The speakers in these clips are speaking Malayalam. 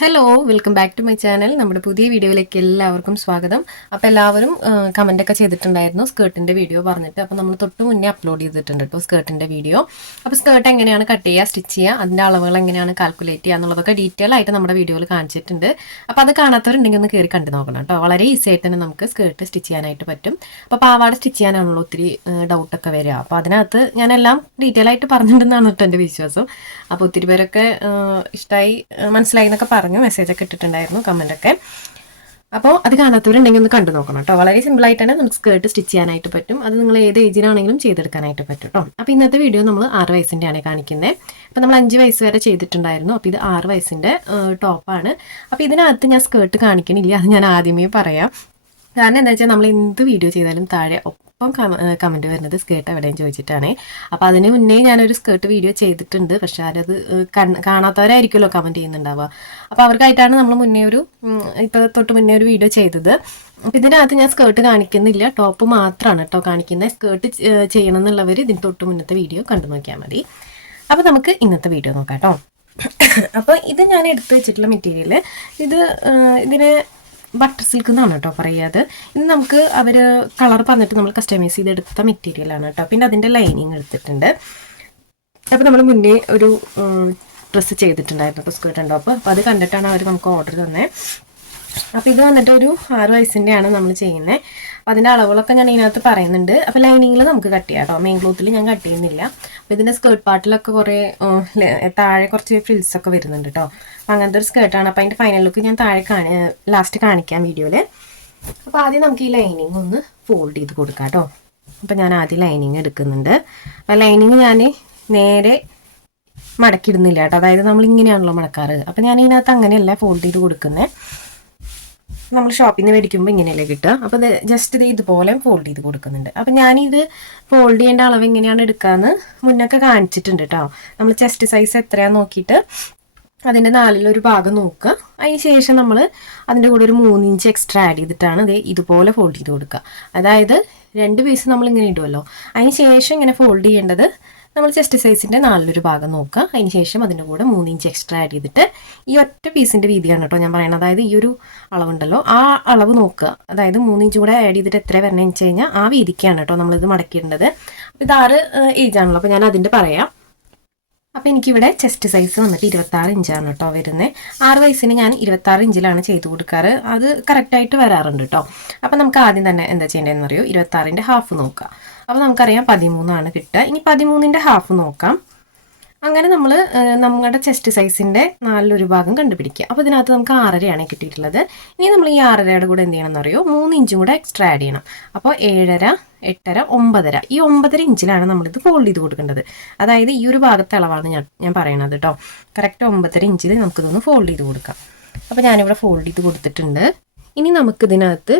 Hello welcome back to my channel. നമ്മുടെ പുതിയ വീഡിയോയിലേക്ക് എല്ലാവർക്കും സ്വാഗതം. അപ്പോൾ എല്ലാവരും കമൻ്റ് ഒക്കെ ചെയ്തിട്ടുണ്ടായിരുന്നു സ്കേർട്ടിൻ്റെ വീഡിയോ പറഞ്ഞിട്ട്. അപ്പോൾ നമ്മൾ തൊട്ട് മുന്നേ അപ്ലോഡ് ചെയ്തിട്ടുണ്ട് കേട്ടോ സ്കേർട്ടിൻ്റെ വീഡിയോ. അപ്പോൾ സ്കേർട്ട് എങ്ങനെയാണ് കട്ട് ചെയ്യുക, സ്റ്റിച്ച് ചെയ്യുക, അതിൻ്റെ അളവുകൾ എങ്ങനെയാണ് കാൽക്കുലേറ്റ് ചെയ്യുക എന്നുള്ളതൊക്കെ ഡീറ്റെയിൽ ആയിട്ട് നമ്മുടെ വീഡിയോയിൽ കാണിച്ചിട്ടുണ്ട്. അപ്പോൾ അത് കാണാത്തവരുണ്ടെങ്കിൽ ഒന്ന് കയറി കണ്ടു നോക്കണം കേട്ടോ. വളരെ ഈസി ആയിട്ട് തന്നെ നമുക്ക് സ്കേർട്ട് സ്റ്റിച്ച് ചെയ്യാനായിട്ട് പറ്റും. അപ്പോൾ പാവാട സ്റ്റിച്ച് ചെയ്യാനാണല്ലോ ഒത്തിരി ഡൗട്ടൊക്കെ വരിക. അപ്പോൾ അതിനകത്ത് ഞാനെല്ലാം ഡീറ്റെയിൽ ആയിട്ട് പറഞ്ഞിട്ടുണ്ടെന്നാണ് കേട്ടോ എൻ്റെ വിശ്വാസം. അപ്പോൾ ഒത്തിരി പേരൊക്കെ ഇഷ്ടമായി മനസ്സിലായി എന്നൊക്കെ പറഞ്ഞു മെസ്സേജൊക്കെ ഇട്ടിട്ടുണ്ടായിരുന്നു കമൻ്റൊക്കെ. അപ്പോൾ അത് കാണാത്തവരുണ്ടെങ്കിൽ ഒന്ന് കണ്ടു നോക്കണം കേട്ടോ. വളരെ സിമ്പിളായിട്ട് തന്നെ നമുക്ക് സ്കേർട്ട് സ്റ്റിച്ച് ചെയ്യാനായിട്ട് പറ്റും. അത് നിങ്ങൾ ഏത് ഏജിനാണെങ്കിലും ചെയ്തെടുക്കാനായിട്ട് പറ്റും കേട്ടോ. അപ്പോൾ ഇന്നത്തെ വീഡിയോ നമ്മൾ 6 വയസ്സിൻ്റെയാണ് കാണിക്കുന്നത്. അപ്പോൾ നമ്മൾ 5 വയസ്സ് വരെ ചെയ്തിട്ടുണ്ടായിരുന്നു. അപ്പോൾ ഇത് 6 വയസ്സിൻ്റെ ടോപ്പാണ്. അപ്പോൾ ഇതിനകത്ത് ഞാൻ സ്കേർട്ട് കാണിക്കണില്ല, അത് ഞാൻ ആദ്യമേ പറയാം. കാരണം എന്താ വെച്ചാൽ നമ്മൾ എന്ത് വീഡിയോ ചെയ്താലും താഴെ ഒപ്പം കമൻറ്റ് വരുന്നത് സ്കേർട്ട് എവിടെയും ചോദിച്ചിട്ടാണ്. അപ്പോൾ അതിന് മുന്നേ ഞാനൊരു സ്കേർട്ട് വീഡിയോ ചെയ്തിട്ടുണ്ട്. പക്ഷെ അത് കാണാത്തവരായിരിക്കുമല്ലോ കമൻറ്റ് ചെയ്യുന്നുണ്ടാവുക. അപ്പോൾ അവർക്കായിട്ടാണ് നമ്മൾ മുന്നേ ഇപ്പോൾ തൊട്ട് മുന്നേ ഒരു വീഡിയോ ചെയ്തത്. അപ്പോൾ ഇതിനകത്ത് ഞാൻ സ്കേർട്ട് കാണിക്കുന്നില്ല, ടോപ്പ് മാത്രമാണ് കേട്ടോ കാണിക്കുന്നത്. സ്കേർട്ട് ചെയ്യണം എന്നുള്ളവർ ഇതിന് തൊട്ട് മുന്നത്തെ വീഡിയോ കണ്ടു നോക്കിയാൽ മതി. അപ്പോൾ നമുക്ക് ഇന്നത്തെ വീഡിയോ നോക്കാം കേട്ടോ. അപ്പോൾ ഇത് ഞാൻ എടുത്തു വെച്ചിട്ടുള്ള മെറ്റീരിയൽ ഇതിന് ബട്ടർ സിൽക്ക് എന്നാണ് കേട്ടോ പറയാത്. ഇത് നമുക്ക് അവർ കളർ പറഞ്ഞിട്ട് നമ്മൾ കസ്റ്റമൈസ് ചെയ്തെടുത്ത മെറ്റീരിയലാണ് കേട്ടോ. പിന്നെ അതിൻ്റെ ലൈനിങ് എടുത്തിട്ടുണ്ട്. അപ്പോൾ നമ്മൾ മുന്നേ ഒരു ഡ്രസ്സ് ചെയ്തിട്ടുണ്ടായിരുന്നു കേട്ടോ, സ്കേർട്ട് ഉണ്ടോ. അപ്പോൾ അത് കണ്ടിട്ടാണ് അവർ നമുക്ക് ഓർഡർ തന്നെ. അപ്പോൾ ഇത് വന്നിട്ട് ഒരു 6 വയസ്സിൻ്റെയാണ് നമ്മൾ ചെയ്യുന്നത്. അപ്പോൾ അതിൻ്റെ അളവുകളൊക്കെ ഞാൻ ഇതിനകത്ത് പറയുന്നുണ്ട്. അപ്പോൾ ലൈനിങ്ങിൽ നമുക്ക് കട്ട് ചെയ്യാം കേട്ടോ, മെയിൻ ക്ലോത്തിൽ ഞാൻ കട്ട് ചെയ്യുന്നില്ല. അപ്പോൾ ഇതിൻ്റെ സ്കേർട്ട് പാർട്ടിലൊക്കെ കുറേ താഴെ കുറച്ച് ഫ്രിൽസൊക്കെ വരുന്നുണ്ട് കേട്ടോ. അപ്പോൾ അങ്ങനത്തെ ഒരു സ്കേർട്ടാണ്. അപ്പോൾ അതിൻ്റെ ഫൈനൽ ലുക്ക് ഞാൻ താഴെ ലാസ്റ്റ് കാണിക്കാം വീഡിയോയിൽ. അപ്പോൾ ആദ്യം നമുക്ക് ഈ ലൈനിങ് ഒന്ന് ഫോൾഡ് ചെയ്ത് കൊടുക്കാം കേട്ടോ. അപ്പോൾ ഞാൻ ആദ്യം ലൈനിങ് എടുക്കുന്നുണ്ട്. അപ്പോൾ ലൈനിങ് ഞാൻ നേരെ മടക്കിയിടുന്നില്ല കേട്ടോ, അതായത് നമ്മൾ ഇങ്ങനെയാണല്ലോ മടക്കാറ്. അപ്പോൾ ഞാൻ ഇതിനകത്ത് അങ്ങനെയല്ല ഫോൾഡ് ചെയ്ത് കൊടുക്കുന്നത്. നമ്മൾ ഷോപ്പിൽ നിന്ന് മേടിക്കുമ്പോൾ ഇങ്ങനെയല്ലേ കിട്ടുക. അപ്പോൾ ഇത് ജസ്റ്റ് ഇതുപോലെ ഫോൾഡ് ചെയ്ത് കൊടുക്കുന്നുണ്ട്. അപ്പോൾ ഞാനിത് ഫോൾഡ് ചെയ്യേണ്ട അളവ് എങ്ങനെയാണ് എടുക്കാമെന്ന് മുന്നൊക്കെ കാണിച്ചിട്ടുണ്ട് കേട്ടോ. നമ്മൾ ചെസ്റ്റ് സൈസ് എത്രയാണെന്ന് നോക്കിയിട്ട് അതിൻ്റെ 4-1 ഭാഗം നോക്കുക. അതിന് ശേഷം നമ്മൾ അതിൻ്റെ കൂടെ ഒരു 3 ഇഞ്ച് എക്സ്ട്രാ ആഡ് ചെയ്തിട്ടാണ് ഇതുപോലെ ഫോൾഡ് ചെയ്ത് കൊടുക്കുക. അതായത് 2 പീസ് നമ്മൾ ഇങ്ങനെ ഇടുമല്ലോ, അതിന് ശേഷം ഇങ്ങനെ ഫോൾഡ് ചെയ്യേണ്ടത് നമ്മൾ ചെസ്റ്റ് സൈസിൻ്റെ 4-1 ഭാഗം നോക്കുക. അതിന് ശേഷം അതിൻ്റെ കൂടെ 3 ഇഞ്ച് എക്സ്ട്രാ ആഡ് ചെയ്തിട്ട് ഈ ഒറ്റ പീസിൻ്റെ വീതിയാണ് കേട്ടോ ഞാൻ പറയുന്നത്. അതായത് ഈ ഒരു അളവുണ്ടല്ലോ, ആ അളവ് നോക്കുക. അതായത് 3 ഇഞ്ച് കൂടെ ആഡ് ചെയ്തിട്ട് എത്ര വരണമെന്ന് വെച്ച് കഴിഞ്ഞാൽ ആ വീതിക്കാണ് കേട്ടോ നമ്മളിത് മടക്കിയിടേണ്ടത്. ഇത് 6 ഏജാണല്ലോ, അപ്പോൾ ഞാൻ അതിൻ്റെ പറയാം. അപ്പോൾ എനിക്കിവിടെ ചെസ്റ്റ് സൈസ് വന്നിട്ട് 26 ഇഞ്ചാണ് കേട്ടോ വരുന്നത്. 6 വയസ്സിന് ഞാൻ 26 ഇഞ്ചിലാണ് ചെയ്ത് കൊടുക്കാറ്. അത് കറക്റ്റായിട്ട് വരാറുണ്ട് കേട്ടോ. അപ്പോൾ നമുക്ക് ആദ്യം തന്നെ എന്താ ചെയ്യേണ്ടതെന്ന് അറിയോ, 26ൻ്റെ ഹാഫ് നോക്കുക. അപ്പോൾ നമുക്കറിയാം 13 കിട്ടുക. ഇനി 13ൻ്റെ ഹാഫ് നോക്കാം. അങ്ങനെ നമ്മൾ നമ്മുടെ ചെസ്റ്റ് സൈസിൻ്റെ 4-1 ഭാഗം കണ്ടുപിടിക്കുക. അപ്പോൾ ഇതിനകത്ത് നമുക്ക് 6.5 കിട്ടിയിട്ടുള്ളത്. ഇനി നമ്മൾ ഈ 6.5യുടെ കൂടെ എന്ത് ചെയ്യണമെന്ന് അറിയോ, 3 ഇഞ്ചും കൂടെ എക്സ്ട്രാ ആഡ് ചെയ്യണം. അപ്പോൾ 7.5, 8.5, 9.5 ഈ 9.5 ഇഞ്ചിലാണ് നമ്മളിത് ഫോൾഡ് ചെയ്ത് കൊടുക്കേണ്ടത്. അതായത് ഈ ഒരു ഭാഗത്തെ അളവാണ് ഞാൻ പറയണത് കേട്ടോ. കറക്റ്റ് 9.5 ഇഞ്ചിൽ നമുക്കിതൊന്ന് ഫോൾഡ് ചെയ്ത് കൊടുക്കാം. അപ്പോൾ ഞാനിവിടെ ഫോൾഡ് ചെയ്ത് കൊടുത്തിട്ടുണ്ട്. ഇനി നമുക്കിതിനകത്ത്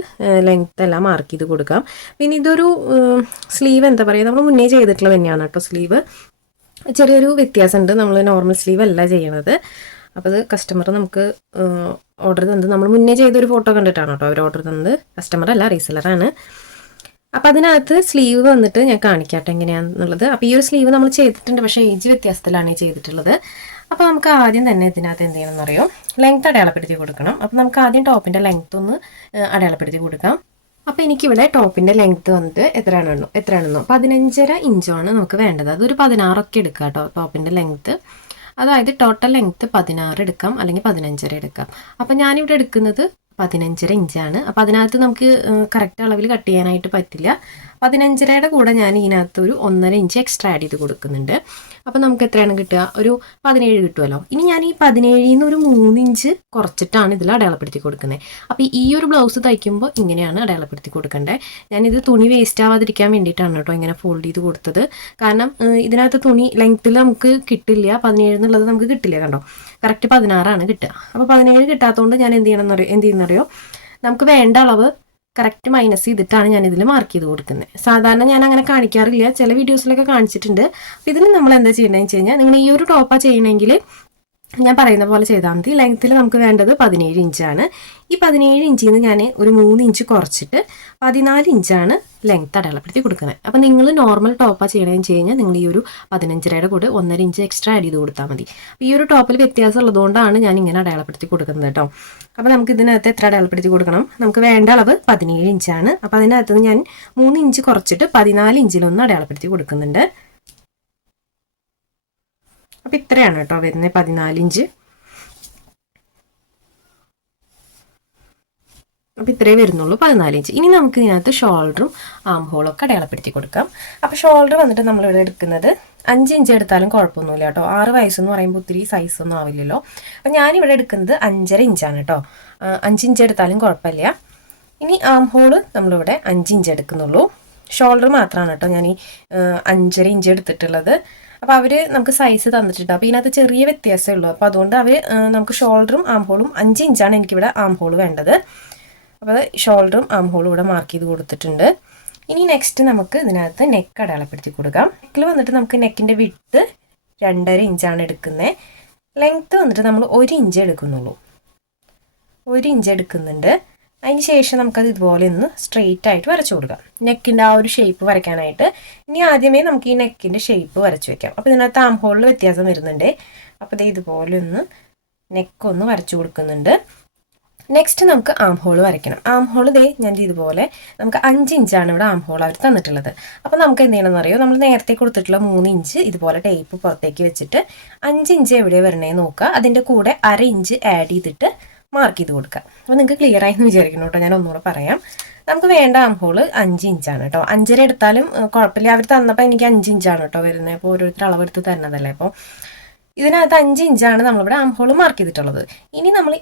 ലെങ്ത്ത് എല്ലാം മാർക്ക് ചെയ്ത് കൊടുക്കാം. പിന്നെ ഇതൊരു സ്ലീവ് എന്താ പറയുക, നമ്മൾ മുന്നേ ചെയ്തിട്ടുള്ള തന്നെയാണ് കേട്ടോ സ്ലീവ്. ചെറിയൊരു വ്യത്യാസമുണ്ട്, നമ്മൾ നോർമൽ സ്ലീവ് അല്ല ചെയ്യണത്. അപ്പോൾ അത് കസ്റ്റമർ നമുക്ക് ഓർഡർ തന്നത്, നമ്മൾ മുന്നേ ചെയ്തൊരു ഫോട്ടോ കണ്ടിട്ടാണ് കേട്ടോ അവർ ഓർഡർ തന്നത്. കസ്റ്റമർ അല്ല, റീസെലറാണ്. അപ്പോൾ അതിനകത്ത് സ്ലീവ് വന്നിട്ട് ഞാൻ കാണിക്കാട്ടെ എങ്ങനെയാണെന്നുള്ളത്. അപ്പോൾ ഈ ഒരു സ്ലീവ് നമ്മൾ ചെയ്തിട്ടുണ്ട്, പക്ഷേ ഏജ് വ്യത്യാസത്തിലാണ് ചെയ്തിട്ടുള്ളത്. അപ്പോൾ നമുക്ക് ആദ്യം തന്നെ ഇതിനകത്ത് എന്ത് ചെയ്യണമെന്ന് അറിയോ, ലെങ്ത്ത് അടയാളപ്പെടുത്തി കൊടുക്കണം. അപ്പോൾ നമുക്ക് ആദ്യം ടോപ്പിൻ്റെ ലെങ്ത്ത് ഒന്ന് അടയാളപ്പെടുത്തി കൊടുക്കാം. അപ്പോൾ എനിക്കിവിടെ ടോപ്പിൻ്റെ ലെങ്ത്ത് വന്നിട്ട് എത്രയാണെന്നോ 15.5 ഇഞ്ചാണ് നമുക്ക് വേണ്ടത്. അതൊരു 16 എടുക്കാം കേട്ടോ ടോപ്പിൻ്റെ ലെങ്ത്ത്. അതായത് ടോട്ടൽ ലെങ്ത്ത് 16 എടുക്കാം, അല്ലെങ്കിൽ 15.5 എടുക്കാം. അപ്പോൾ ഞാനിവിടെ എടുക്കുന്നത് 15.5 ഇഞ്ചാണ്. അപ്പോൾ അതിനകത്ത് നമുക്ക് കറക്റ്റ് അളവിൽ കട്ട് ചെയ്യാനായിട്ട് പറ്റില്ല. 15.5യുടെ കൂടെ ഞാൻ ഇതിനകത്ത് ഒരു 1.5 ഇഞ്ച് എക്സ്ട്രാ ആഡ് ചെയ്ത് കൊടുക്കുന്നുണ്ട്. അപ്പോൾ നമുക്ക് എത്രയാണ് കിട്ടുക, ഒരു 17 കിട്ടുമല്ലോ. ഇനി ഞാൻ ഈ 17ൽ നിന്ന് ഒരു 3 ഇഞ്ച് കുറച്ചിട്ടാണ് ഇതിൽ അടയാളപ്പെടുത്തി കൊടുക്കുന്നത്. അപ്പോൾ ഈ ഒരു ബ്ലൗസ് തയ്ക്കുമ്പോൾ ഇങ്ങനെയാണ് അടയാളപ്പെടുത്തി കൊടുക്കേണ്ടത്. ഞാനിത് തുണി വേസ്റ്റ് ആവാതിരിക്കാൻ വേണ്ടിയിട്ടാണ് കേട്ടോ ഇങ്ങനെ ഫോൾഡ് ചെയ്ത് കൊടുത്തത്. കാരണം ഇതിനകത്ത് തുണി ലെങ്ത്തിൽ നമുക്ക് കിട്ടില്ല, 17 എന്നുള്ളത് നമുക്ക് കിട്ടില്ല. കണ്ടോ, കറക്റ്റ് 16 കിട്ടുക. അപ്പോൾ 17 കിട്ടാത്തതുകൊണ്ട് ഞാൻ എന്ത് ചെയ്യുന്നറിയോ, നമുക്ക് വേണ്ട അളവ് കറക്റ്റ് മൈനസ് ചെയ്തിട്ടാണ് ഞാൻ ഇതിൽ മാർക്ക് ചെയ്ത് കൊടുക്കുന്നത്. സാധാരണ ഞാൻ അങ്ങനെ കാണിക്കാറില്ല, ചില വീഡിയോസിലൊക്കെ കാണിച്ചിട്ടുണ്ട്. അപ്പോൾ ഇതിന് നമ്മൾ എന്താ ചെയ്യണമെന്ന് വെച്ച് കഴിഞ്ഞാൽ, നിങ്ങൾ ഈ ഒരു ടോപ്പാണ് ചെയ്യണമെങ്കിൽ ഞാൻ പറയുന്ന പോലെ ചെയ്താൽ മതി. ലെങ്ത്തിൽ നമുക്ക് വേണ്ടത് 17 ഇഞ്ചാണ്. ഈ 17 ഇഞ്ചിൽ നിന്ന് ഞാൻ ഒരു 3 ഇഞ്ച് കുറച്ചിട്ട് 14 ഇഞ്ചാണ് ലെങ്ത്ത് അടയാളപ്പെടുത്തി കൊടുക്കുന്നത്. അപ്പോൾ നിങ്ങൾ നോർമൽ ടോപ്പാണ് ചെയ്യണമെന്ന് വെച്ച് കഴിഞ്ഞാൽ നിങ്ങൾ ഈ ഒരു 15 കൂടെ 1.5 ഇഞ്ച് എക്സ്ട്രാ ആഡ് ചെയ്ത് കൊടുത്താൽ മതി. അപ്പോൾ ഈ ഒരു ടോപ്പിൽ വ്യത്യാസം ഉള്ളതുകൊണ്ടാണ് ഞാൻ ഇങ്ങനെ അടയാളപ്പെടുത്തി കൊടുക്കുന്നത് കേട്ടോ. അപ്പോൾ നമുക്ക് ഇതിനകത്ത് എത്ര അടയാളപ്പെടുത്തി കൊടുക്കണം? നമുക്ക് വേണ്ട അളവ് 17 ഇഞ്ചാണ്. അപ്പോൾ അതിനകത്ത് ഞാൻ 3 ഇഞ്ച് കുറച്ചിട്ട് 14 ഇഞ്ചിലൊന്ന് അടയാളപ്പെടുത്തി കൊടുക്കുന്നുണ്ട്. അപ്പോൾ ഇത്രയാണ് കേട്ടോ വരുന്നത്, 14 ഇഞ്ച്. അപ്പോൾ ഇത്രേ വരുന്നുള്ളൂ, 14 ഇഞ്ച്. ഇനി നമുക്ക് ഇതിനകത്ത് ഷോൾഡറും ആം ഹോളും ഒക്കെ അടയാളപ്പെടുത്തി കൊടുക്കാം. അപ്പോൾ ഷോൾഡർ വന്നിട്ട് നമ്മളിവിടെ എടുക്കുന്നത് 5 ഇഞ്ച് എടുത്താലും കുഴപ്പമൊന്നുമില്ല കേട്ടോ. 6 വയസ്സെന്ന് പറയുമ്പോൾ ഒത്തിരി സൈസൊന്നും ആവില്ലല്ലോ. അപ്പോൾ ഞാനിവിടെ എടുക്കുന്നത് 5.5 ഇഞ്ചാണ് കേട്ടോ. 5 ഇഞ്ച് എടുത്താലും കുഴപ്പമില്ല. ഇനി ആം ഹോള് നമ്മളിവിടെ 5 ഇഞ്ച് എടുക്കുന്നുള്ളൂ. ഷോൾഡർ മാത്രമാണ് കേട്ടോ ഞാൻ ഈ 5.5 ഇഞ്ച് എടുത്തിട്ടുള്ളത്. അപ്പോൾ അവർ നമുക്ക് സൈസ് തന്നിട്ടുണ്ട്. അപ്പോൾ ഇതിനകത്ത് ചെറിയ വ്യത്യാസമേ ഉള്ളൂ. അപ്പോൾ അതുകൊണ്ട് അവർ നമുക്ക് ഷോൾഡറും ആം ഹോളും 5 ഇഞ്ചാണ് എനിക്കിവിടെ ആം ഹോൾ വേണ്ടത്. അപ്പോൾ ഷോൾഡറും ആം ഹോളും ഇവിടെ മാർക്ക് ചെയ്ത് കൊടുത്തിട്ടുണ്ട്. ഇനി നെക്സ്റ്റ് നമുക്ക് ഇതിനകത്ത് നെക്ക് അടയാളപ്പെടുത്തി കൊടുക്കാം. നെക്കിൽ വന്നിട്ട് നമുക്ക് നെക്കിൻ്റെ വിഡ്ത്ത് 2.5 ഇഞ്ചാണ് എടുക്കുന്നത്. ലെങ്ത്ത് വന്നിട്ട് നമ്മൾ 1 ഇഞ്ച് എടുക്കുന്നുള്ളൂ. 1 ഇഞ്ച് എടുക്കുന്നുണ്ട്. അതിന് ശേഷം നമുക്കത് ഇതുപോലെ ഒന്ന് സ്ട്രെയിറ്റ് ആയിട്ട് വരച്ചു കൊടുക്കാം, നെക്കിൻ്റെ ആ ഒരു ഷേപ്പ് വരയ്ക്കാനായിട്ട്. ഇനി ആദ്യമേ നമുക്ക് ഈ നെക്കിൻ്റെ ഷേപ്പ് വരച്ചു വെക്കാം. അപ്പോൾ ഇതിനകത്ത് ആം ഹോളിൽ വ്യത്യാസം വരുന്നുണ്ട്. അപ്പോൾ ഇത് ഇതുപോലെ ഒന്ന് നെക്കൊന്ന് വരച്ചു കൊടുക്കുന്നുണ്ട്. നെക്സ്റ്റ് നമുക്ക് ആം ഹോൾ വരയ്ക്കണം. ആം ഹോൾ ഞാൻ ഇതുപോലെ നമുക്ക് 5 ഇഞ്ചാണ് ഇവിടെ ആം ഹോൾ അവർ തന്നിട്ടുള്ളത്. അപ്പോൾ നമുക്ക് എന്ത് ചെയ്യണമെന്ന് അറിയോ, നമ്മൾ നേരത്തെ കൊടുത്തിട്ടുള്ള 3 ഇഞ്ച് ഇതുപോലെ ടേപ്പ് പുറത്തേക്ക് വെച്ചിട്ട് 5 ഇഞ്ച് എവിടെ വരണേ നോക്കുക. അതിൻ്റെ കൂടെ 1/2 ഇഞ്ച് ആഡ് ചെയ്തിട്ട് മാർക്ക് ചെയ്ത് കൊടുക്കുക. അപ്പോൾ നിങ്ങൾക്ക് ക്ലിയർ ആയെന്ന് വിചാരിക്കണം കേട്ടോ. ഞാൻ ഒന്നുകൂടെ പറയാം. നമുക്ക് വേണ്ട ആം ഹോൾ 5 ഇഞ്ചാണ് കേട്ടോ. 5.5 എടുത്താലും കുഴപ്പമില്ല. അവർ തന്നപ്പോൾ എനിക്ക് 5 ഇഞ്ചാണ് കേട്ടോ വരുന്നത്. അപ്പോൾ ഓരോരുത്തർ അളവെടുത്ത് തരുന്നതല്ലേ. അപ്പോൾ ഇതിനകത്ത് 5 ഇഞ്ചാണ് നമ്മളിവിടെ ആം ഹോൾ മാർക്ക് ചെയ്തിട്ടുള്ളത്. ഇനി നമ്മൾ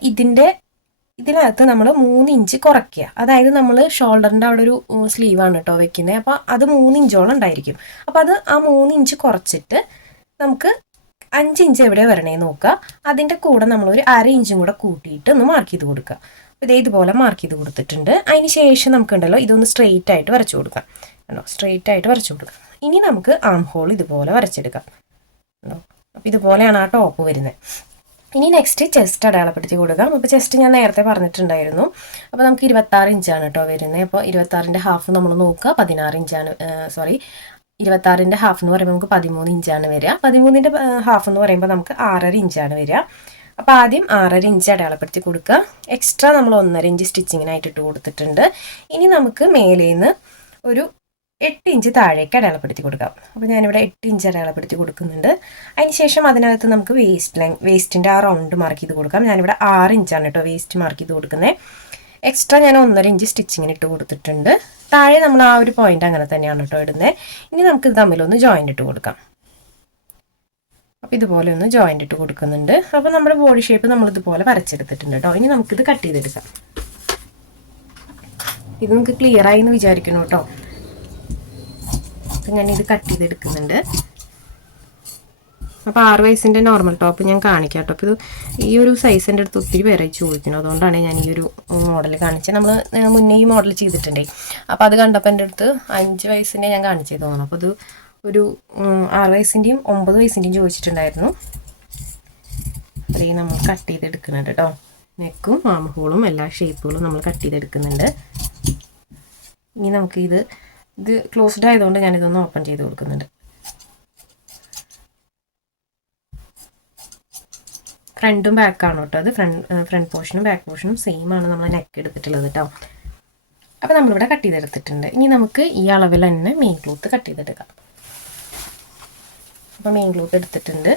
ഇതിനകത്ത് നമ്മൾ 3 ഇഞ്ച് കുറയ്ക്കുക. അതായത് നമ്മൾ ഷോൾഡറിൻ്റെ അവിടെ ഒരു സ്ലീവാണ് കേട്ടോ വെക്കുന്നത്. അപ്പോൾ അത് 3 ഇഞ്ചോളം ഉണ്ടായിരിക്കും. അപ്പോൾ അത് ആ 3 ഇഞ്ച് കുറച്ചിട്ട് നമുക്ക് 5 ഇഞ്ച് എവിടെ വരണേ നോക്കുക. അതിൻ്റെ കൂടെ നമ്മളൊരു 1/2 ഇഞ്ചും കൂടെ കൂട്ടിയിട്ട് ഒന്ന് മാർക്ക് ചെയ്ത് കൊടുക്കുക. അപ്പോൾ ഇതുപോലെ മാർക്ക് ചെയ്ത് കൊടുത്തിട്ടുണ്ട്. അതിന് ശേഷം നമുക്കുണ്ടല്ലോ ഇതൊന്ന് സ്ട്രെയിറ്റ് ആയിട്ട് വരച്ചു കൊടുക്കാം. കണ്ടോ, സ്ട്രെയിറ്റ് ആയിട്ട് വരച്ചു കൊടുക്കാം. ഇനി നമുക്ക് ആം ഹോൾ ഇതുപോലെ വരച്ചെടുക്കാം. കണ്ടോ, അപ്പോൾ ഇതുപോലെയാണ് ആ ടോപ്പ് വരുന്നത്. ഇനി നെക്സ്റ്റ് ചെസ്റ്റ് അടയാളപ്പെടുത്തി കൊടുക്കാം. അപ്പോൾ ചെസ്റ്റ് ഞാൻ നേരത്തെ പറഞ്ഞിട്ടുണ്ടായിരുന്നു. അപ്പോൾ നമുക്ക് 26 ഇഞ്ചാണ് കേട്ടോ വരുന്നത്. അപ്പോൾ 26ൻ്റെ ഹാഫ് നമ്മൾ നോക്കുക 16 ഇഞ്ചാണ്. 26ൻ്റെ ഹാഫ് എന്ന് പറയുമ്പോൾ നമുക്ക് 13 ഇഞ്ചാണ് വരിക. 13ൻ്റെ ഹാഫ് എന്ന് പറയുമ്പോൾ നമുക്ക് 6.5 ഇഞ്ചാണ് വരിക. അപ്പോൾ ആദ്യം 6.5 ഇഞ്ച് അടയാളപ്പെടുത്തി കൊടുക്കുക. എക്സ്ട്രാ നമ്മൾ 1.5 ഇഞ്ച് സ്റ്റിച്ചിങ്ങിനായിട്ട് ഇട്ട് കൊടുത്തിട്ടുണ്ട്. ഇനി നമുക്ക് മേലേന്ന് ഒരു 8 ഇഞ്ച് താഴേക്ക് അടയാളപ്പെടുത്തി കൊടുക്കാം. അപ്പോൾ ഞാനിവിടെ 8 ഇഞ്ച് അടയാളപ്പെടുത്തി കൊടുക്കുന്നുണ്ട്. അതിനുശേഷം അതിനകത്ത് നമുക്ക് വേസ്റ്റിൻ്റെ ആ റൗണ്ട് മാർക്ക് ചെയ്ത് കൊടുക്കാം. ഞാനിവിടെ 6 ഇഞ്ചാണ് കേട്ടോ വേസ്റ്റ് മാർക്ക് ചെയ്ത് കൊടുക്കുന്നത്. എക്സ്ട്രാ ഞാൻ 1.5 ഇഞ്ച് സ്റ്റിച്ചിങ്ങിന് ഇട്ട് കൊടുത്തിട്ടുണ്ട്. താഴെ നമ്മൾ ആ ഒരു പോയിന്റ് അങ്ങനെ തന്നെയാണ് കേട്ടോ ഇടുന്നത്. ഇനി നമുക്ക് ഇത് തമ്മിലൊന്ന് ജോയിൻ്റ് ഇട്ട് കൊടുക്കാം. അപ്പോൾ ഇതുപോലെ ഒന്ന് ജോയിൻ്റ് ഇട്ട് കൊടുക്കുന്നുണ്ട്. അപ്പോൾ നമ്മുടെ ബോഡി ഷേപ്പ് നമ്മളിതുപോലെ വരച്ചെടുത്തിട്ടുണ്ട് കേട്ടോ. ഇനി നമുക്കിത് കട്ട് ചെയ്തെടുക്കാം. ഇത് നമുക്ക് ക്ലിയർ ആയി എന്ന് വിചാരിക്കണം കേട്ടോ. അപ്പം ഞാനിത് കട്ട് ചെയ്തെടുക്കുന്നുണ്ട്. അപ്പോൾ 6 വയസ്സിൻ്റെ നോർമൽ ടോപ്പ് ഞാൻ കാണിക്കാം കേട്ടോ. അപ്പോൾ ഇത് ഈ ഒരു സൈസ് എൻ്റെ അടുത്ത് ഒത്തിരി പേരായി ചോദിക്കുന്നു. അതുകൊണ്ടാണ് ഞാൻ ഈ ഒരു മോഡൽ കാണിച്ചത്. നമ്മൾ മുന്നേ ഈ മോഡൽ ചെയ്തിട്ടുണ്ടേ. അപ്പോൾ അത് കണ്ടപ്പോൾ എൻ്റെ അടുത്ത് 5 വയസ്സിൻ്റെ ഞാൻ കാണിച്ചത് തോന്നുന്നു. അപ്പോൾ ഇത് ഒരു 6 വയസ്സിൻ്റെയും 9 വയസ്സിൻ്റെയും ചോദിച്ചിട്ടുണ്ടായിരുന്നു. അതേ നമ്മൾ കട്ട് ചെയ്തെടുക്കുന്നുണ്ട് കേട്ടോ. നെക്കും ആം ഹോളും എല്ലാ ഷേപ്പുകളും നമ്മൾ കട്ട് ചെയ്തെടുക്കുന്നുണ്ട്. ഇനി നമുക്ക് ഇത് ക്ലോസ്ഡ് ആയതുകൊണ്ട് ഞാനിതൊന്ന് ഓപ്പൺ ചെയ്ത് കൊടുക്കുന്നുണ്ട്. ഫ്രണ്ടും ബാക്കാണ് കേട്ടോ. അത് ഫ്രണ്ട് പോർഷനും ബാക്ക് പോർഷനും സെയിം ആണ് നമ്മൾ നെക്ക് എടുത്തിട്ടുള്ളത് കേട്ടോ. അപ്പോൾ നമ്മളിവിടെ കട്ട് ചെയ്തെടുത്തിട്ടുണ്ട്. ഇനി നമുക്ക് ഈ അളവിൽ തന്നെ മെയിൻ ക്ലോത്ത് കട്ട് ചെയ്തെടുക്കാം. അപ്പോൾ മെയിൻ ക്ലോത്ത് എടുത്തിട്ടുണ്ട്.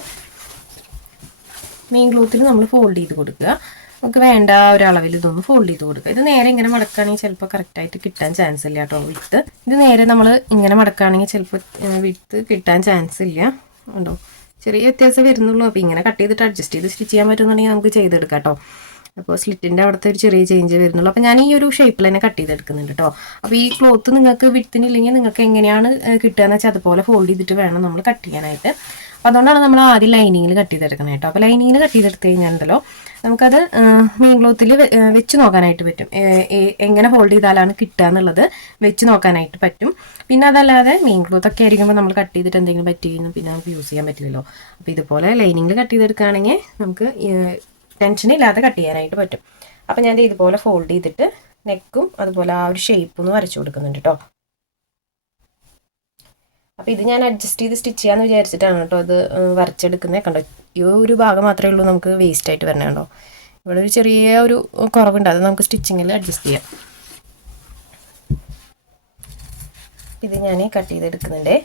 മെയിൻ ക്ലോത്തിൽ നമ്മൾ ഫോൾഡ് ചെയ്ത് കൊടുക്കുക. നമുക്ക് വേണ്ട ഒരളവിൽ ഇതൊന്ന് ഫോൾഡ് ചെയ്ത് കൊടുക്കുക. ഇത് നേരെ ഇങ്ങനെ മടക്കുകയാണെങ്കിൽ ചിലപ്പോൾ കറക്റ്റായിട്ട് കിട്ടാൻ ചാൻസ് ഇല്ല കേട്ടോ വിഡ്ത്ത്. ഇത് നേരെ നമ്മൾ ഇങ്ങനെ മടക്കുകയാണെങ്കിൽ ചിലപ്പോൾ വിഡ്ത്ത് കിട്ടാൻ ചാൻസ് ഇല്ല. ഉണ്ടോ, ചെറിയ വ്യത്യാസം വരുന്നുള്ളൂ. അപ്പോൾ ഇങ്ങനെ കട്ട് ചെയ്തിട്ട് അഡ്ജസ്റ്റ് ചെയ്ത് സ്റ്റിച്ച് ചെയ്യാൻ പറ്റുന്നുണ്ടെങ്കിൽ നമുക്ക് ചെയ്തെടുക്കാം കേട്ടോ. അപ്പോൾ സ്ലിറ്റിൻ്റെ അവിടുത്തെ ഒരു ചെറിയ ചേഞ്ച് വരുന്നുള്ളൂ. അപ്പോൾ ഞാൻ ഈ ഒരു ഷേപ്പിൽ തന്നെ കട്ട് ചെയ്തെടുക്കുന്നുണ്ട് കേട്ടോ. അപ്പോൾ ഈ ക്ലോത്ത് നിങ്ങൾക്ക് വിഡ്ത്തിനില്ലെങ്കിൽ നിങ്ങൾക്ക് എങ്ങനെയാണ് കിട്ടുകയെന്ന് വെച്ചാൽ അതുപോലെ ഫോൾഡ് ചെയ്തിട്ട് വേണം നമ്മൾ കട്ട് ചെയ്യാനായിട്ട്. അപ്പോൾ അതുകൊണ്ടാണ് നമ്മൾ ആദ്യം ലൈനിങ്ങിൽ കട്ട് ചെയ്തെടുക്കുന്നത് കേട്ടോ. അപ്പോൾ ലൈനിങ്ങിൽ കട്ട് ചെയ്തെടുത്ത് കഴിഞ്ഞാൽ ഉണ്ടല്ലോ നമുക്കത് മെയിൻ ക്ലോത്തിൽ വെച്ച് നോക്കാനായിട്ട് പറ്റും. എങ്ങനെ ഫോൾഡ് ചെയ്താലാണ് കിട്ടുക എന്നുള്ളത് വെച്ച് നോക്കാനായിട്ട് പറ്റും. പിന്നെ അതല്ലാതെ മെയിൻ ക്ലോത്ത് ഒക്കെ ആയിരിക്കുമ്പോൾ നമ്മൾ കട്ട് ചെയ്തിട്ട് എന്തെങ്കിലും പറ്റി കഴിഞ്ഞാൽ പിന്നെ നമുക്ക് യൂസ് ചെയ്യാൻ പറ്റില്ലല്ലോ. അപ്പോൾ ഇതുപോലെ ലൈനിങ്ങിൽ കട്ട് ചെയ്തെടുക്കുകയാണെങ്കിൽ നമുക്ക് ടെൻഷൻ ഇല്ലാതെ കട്ട് ചെയ്യാനായിട്ട് പറ്റും. അപ്പോൾ ഞാൻ ഇതുപോലെ ഫോൾഡ് ചെയ്തിട്ട് നെക്കും അതുപോലെ ആ ഒരു ഷേപ്പ് ഒന്ന് വരച്ചു കൊടുക്കുന്നുണ്ട് കേട്ടോ. അപ്പോൾ ഇത് ഞാൻ അഡ്ജസ്റ്റ് ചെയ്ത് സ്റ്റിച്ച് ചെയ്യാമെന്ന് വിചാരിച്ചിട്ടാണ് കേട്ടോ ഇത് വരച്ചെടുക്കുന്നത്. കണ്ടോ, ഈ ഒരു ഭാഗം മാത്രമേ ഉള്ളൂ നമുക്ക് വേസ്റ്റ് ആയിട്ട് വരണേ. കണ്ടോ, ഇവിടെ ഒരു ചെറിയ ഒരു കുറവുണ്ട്, അത് നമുക്ക് സ്റ്റിച്ചിങ്ങിൽ അഡ്ജസ്റ്റ് ചെയ്യാം. ഇത് ഞാൻ കട്ട് ചെയ്തെടുക്കുന്നുണ്ട്.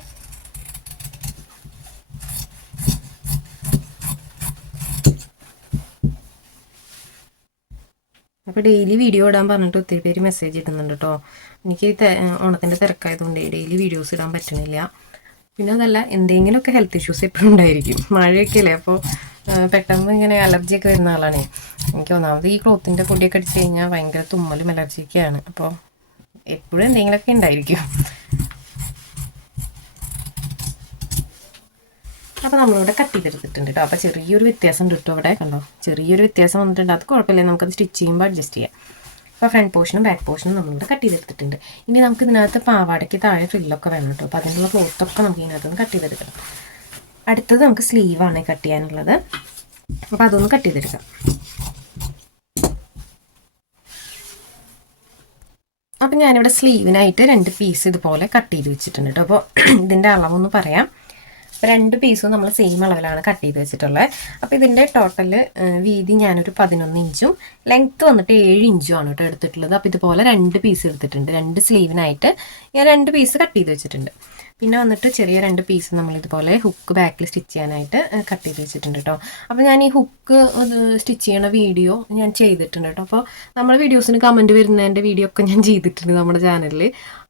അപ്പോൾ ഡെയിലി വീഡിയോ ഇടാൻ പറഞ്ഞിട്ട് ഒത്തിരി പേര് മെസ്സേജ് ഇടുന്നുണ്ട് കേട്ടോ. എനിക്ക് ഓണത്തിൻ്റെ തിരക്കായതുകൊണ്ട് ഡെയിലി വീഡിയോസ് ഇടാൻ പറ്റുന്നില്ല. പിന്നെ അതല്ല, എന്തെങ്കിലുമൊക്കെ ഹെൽത്ത് ഇഷ്യൂസ് എപ്പോഴും ഉണ്ടായിരിക്കും. മഴയൊക്കെ അല്ലേ, അപ്പോൾ പെട്ടെന്ന് ഇങ്ങനെ അലർജിയൊക്കെ വരുന്ന ആളാണ്. എനിക്ക് ഒന്നാമത് ഈ ക്ലോത്തിൻ്റെ പൊടിയൊക്കെ അടിച്ച് കഴിഞ്ഞാൽ ഭയങ്കര തുമ്മലും അലർജിയൊക്കെയാണ്. അപ്പോൾ എപ്പോഴും എന്തെങ്കിലുമൊക്കെ ഉണ്ടായിരിക്കും. അപ്പോൾ നമ്മളിവിടെ കട്ട് ചെയ്തെടുത്തിട്ടുണ്ട് കേട്ടോ. അപ്പോൾ ചെറിയൊരു വ്യത്യാസം ഉണ്ട് കേട്ടോ. ഇവിടെ കണ്ടോ, ചെറിയൊരു വ്യത്യാസം വന്നിട്ടുണ്ട്. അത് കുഴപ്പമില്ല, നമുക്കത് സ്റ്റിച്ച് ചെയ്യുമ്പോൾ അഡ്ജസ്റ്റ് ചെയ്യാം. അപ്പോൾ ഫ്രണ്ട് പോർഷനും ബാക്ക് പോർഷനും നമ്മളിവിടെ കട്ട് ചെയ്തെടുത്തിട്ടുണ്ട്. ഇനി നമുക്ക് ഇതിനകത്ത് പാവാടയ്ക്ക് താഴെ ഫ്രില്ലൊക്കെ വേണം കേട്ടോ. അപ്പോൾ അതിനുള്ള ക്ലോത്തൊക്കെ നമുക്ക് ഇതിനകത്തുനിന്ന് കട്ട് ചെയ്തെടുക്കണം. അടുത്തത് നമുക്ക് സ്ലീവാണ് കട്ട് ചെയ്യാനുള്ളത്. അപ്പോൾ അതൊന്ന് കട്ട് ചെയ്തെടുക്കാം. അപ്പം ഞാനിവിടെ സ്ലീവിനായിട്ട് 2 പീസ് ഇതുപോലെ കട്ട് ചെയ്ത് വെച്ചിട്ടുണ്ട് കേട്ടോ. അപ്പോൾ ഇതിൻ്റെ അളവൊന്ന് പറയാം. 2 പീസും നമ്മൾ സെയിം അളവിലാണ് കട്ട് ചെയ്ത് വെച്ചിട്ടുള്ളത്. അപ്പോൾ ഇതിൻ്റെ ടോട്ടൽ വീതി ഞാനൊരു 11 ഇഞ്ചും ലെങ്ത്ത് വന്നിട്ട് 7 ഇഞ്ചും ആണ് കേട്ടോ എടുത്തിട്ടുള്ളത്. അപ്പോൾ ഇതുപോലെ 2 പീസ് എടുത്തിട്ടുണ്ട്. 2 സ്ലീവിനായിട്ട് ഞാൻ 2 പീസ് കട്ട് ചെയ്ത് വെച്ചിട്ടുണ്ട്. പിന്നെ വന്നിട്ട് ചെറിയ 2 പീസ് നമ്മളിതുപോലെ ഹുക്ക് ബാക്കിൽ സ്റ്റിച്ച് ചെയ്യാനായിട്ട് കട്ട് ചെയ്ത് വെച്ചിട്ടുണ്ട് കേട്ടോ. അപ്പോൾ ഞാൻ ഈ ഹുക്ക് സ്റ്റിച്ച് ചെയ്യണ വീഡിയോ ഞാൻ ചെയ്തിട്ടുണ്ട് കേട്ടോ. അപ്പോൾ നമ്മുടെ വീഡിയോസിന് കമൻറ്റ് വരുന്നതിൻ്റെ വീഡിയോ ഒക്കെ ഞാൻ ചെയ്തിട്ടുണ്ട് നമ്മുടെ ചാനലിൽ.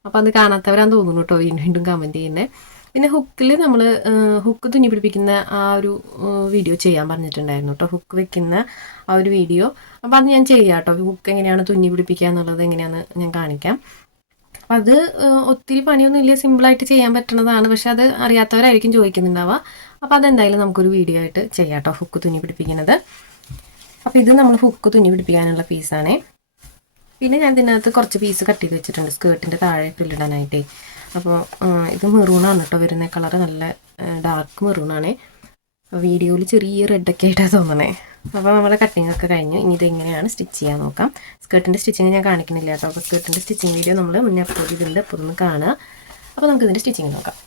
അപ്പോൾ അത് കാണാത്തവരാന്ന് തോന്നുന്നു കേട്ടോ വീണ്ടും വീണ്ടും കമൻറ്റ് ചെയ്യുന്നത്. പിന്നെ ഹുക്കിൽ നമ്മൾ ഹുക്ക് തുന്നി പിടിപ്പിക്കുന്ന ആ ഒരു വീഡിയോ ചെയ്യാൻ പറഞ്ഞിട്ടുണ്ടായിരുന്നു കേട്ടോ. ഹുക്ക് വെക്കുന്ന ആ ഒരു വീഡിയോ. അപ്പോൾ അത് ഞാൻ ചെയ്യാം കേട്ടോ. ഹുക്ക് എങ്ങനെയാണ് തുന്നി പിടിപ്പിക്കുക എന്നുള്ളത് എങ്ങനെയാണെന്ന് ഞാൻ കാണിക്കാം. അപ്പം അത് ഒത്തിരി പണിയൊന്നും ഇല്ല, സിമ്പിളായിട്ട് ചെയ്യാൻ പറ്റുന്നതാണ്. പക്ഷെ അത് അറിയാത്തവരായിരിക്കും ചോദിക്കുന്നുണ്ടാവുക. അപ്പോൾ അതെന്തായാലും നമുക്കൊരു വീഡിയോ ആയിട്ട് ചെയ്യാം കേട്ടോ, ഹുക്ക് തുന്നി പിടിപ്പിക്കുന്നത്. അപ്പോൾ ഇത് നമ്മൾ ഹുക്ക് തുന്നി പിടിപ്പിക്കാനുള്ള പീസാണേ. പിന്നെ ഞാൻ ഇതിനകത്ത് കുറച്ച് പീസ് കട്ട് ചെയ്ത് വെച്ചിട്ടുണ്ട് സ്കേർട്ടിൻ്റെ താഴെ ഫില്ലിടാനായിട്ടേ. അപ്പോൾ ഇത് മെറൂണാണ് കേട്ടോ വരുന്ന കളറ്, നല്ല ഡാർക്ക് മെറൂണാണേ. വീഡിയോയിൽ ചെറിയ റെഡൊക്കെ ആയിട്ടാണ് തോന്നണേ. അപ്പോൾ നമ്മുടെ കട്ടിങ് ഒക്കെ കഴിഞ്ഞു. ഇനി ഇതെങ്ങനെയാണ് സ്റ്റിച്ച് ചെയ്യാൻ നോക്കാം. സ്കേർട്ടിൻ്റെ സ്റ്റിച്ചിങ് ഞാൻ കാണിക്കുന്നില്ല കേട്ടോ. അപ്പോൾ സ്കേർട്ടിൻ്റെ സ്റ്റിച്ചിങ് വീഡിയോ നമ്മൾ മുന്നേ അപ്ലോഡ് ചെയ്തിട്ടുണ്ട്, അപ്പോൾ ഒന്ന് കാണുക. അപ്പോൾ നമുക്കിതിൻ്റെ സ്റ്റിച്ചിങ് നോക്കാം.